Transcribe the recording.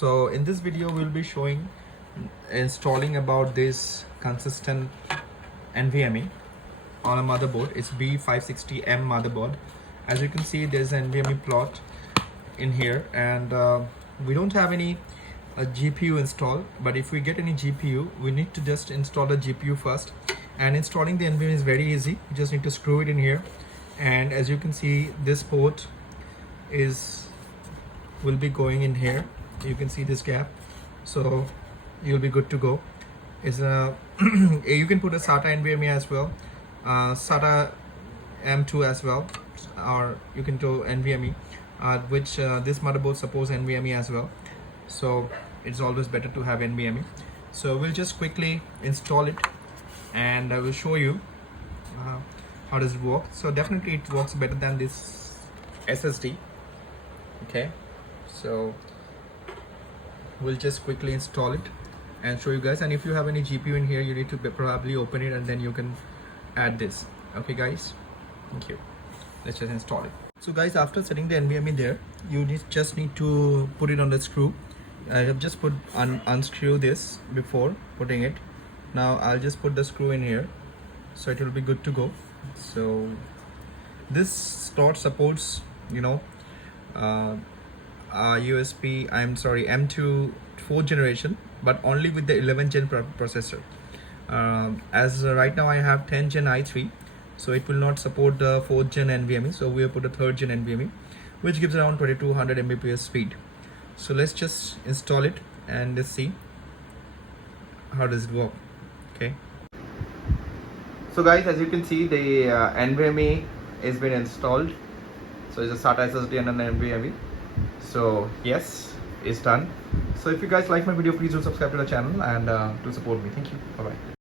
So in this video we'll be showing installing about this consistent NVMe on a motherboard. It's B560M motherboard. As you can see, there's an NVMe plot in here, and we don't have any GPU installed, but if we get any GPU, we need to just install the GPU first. And installing the NVMe is very easy. You just need to screw it in here, and as you can see, this port will be going in here. You can see this gap, so you'll be good to go. Is a you can put a SATA NVMe as well, SATA m.2 as well, or you can do NVMe, which this motherboard supports NVMe as well, so it's always better to have NVMe. So we'll just quickly install it, and I will show you how does it work. So definitely it works better than this SSD. Okay, so we'll just quickly install it and show you guys. And if you have any GPU in here, you need to probably open it and then you can add this. Okay guys, thank you. Let's just install it. So guys, after setting the NVMe there, you just need to put it on the screw. I have just put unscrew this before putting it. Now I'll just put the screw in here, so it will be good to go. So this slot supports, M.2 4th generation, but only with the 11th gen processor. As right now I have 10th gen i3, so it will not support the 4th gen NVMe, so we have put a 3rd gen NVMe, which gives around 2200 Mbps speed. So let's just install it and let's see how does it work. Okay, so guys, as you can see, the NVMe has been installed. So it's a SATA SSD and an NVMe. So yes, it's done. So if you guys like my video, please do subscribe to the channel and to support me. Thank you. Bye bye.